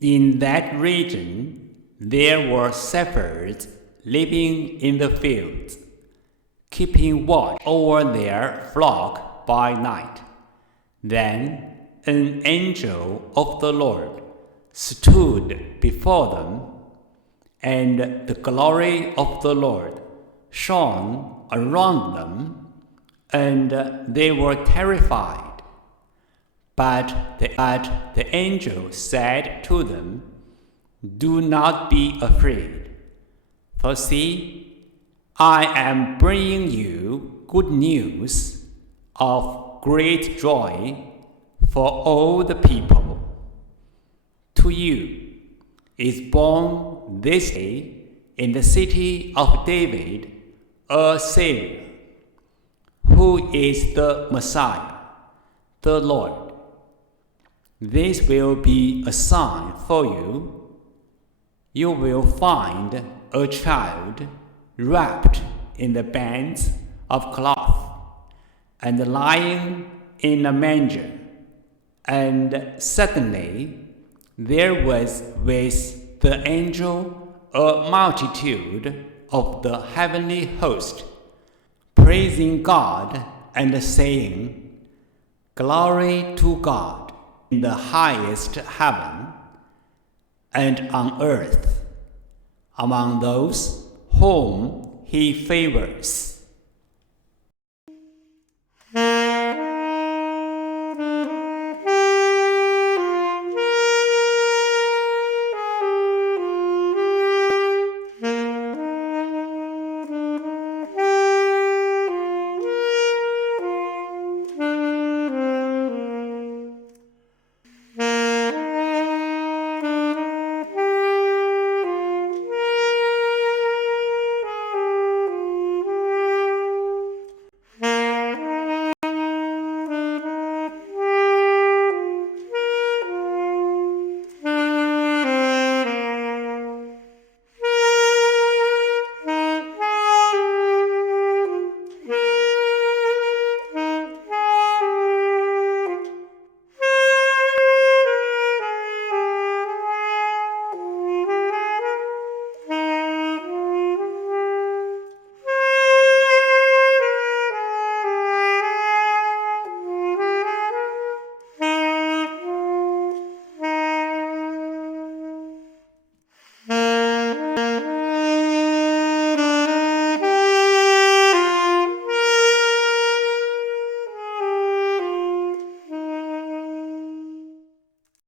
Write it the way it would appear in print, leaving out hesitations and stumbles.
In that region, there were shepherds living in the fields, keeping watch over their flock by night. Then an angel of the Lord stood before them, and the glory of the Lord shone around them, and they were terrified. But the angel said to them, "Do not be afraid, for see, I am bringing you good news of great joy for all the people. To you is born this day in the city of David a Savior, who is the Messiah, the Lord. This will be a sign for you. You will find a child wrapped in the bands of cloth and lying in a manger." And suddenly there was with the angel a multitude of the heavenly host, praising God and saying, "Glory to God in the highest heaven, and on earth, among those whom he favors."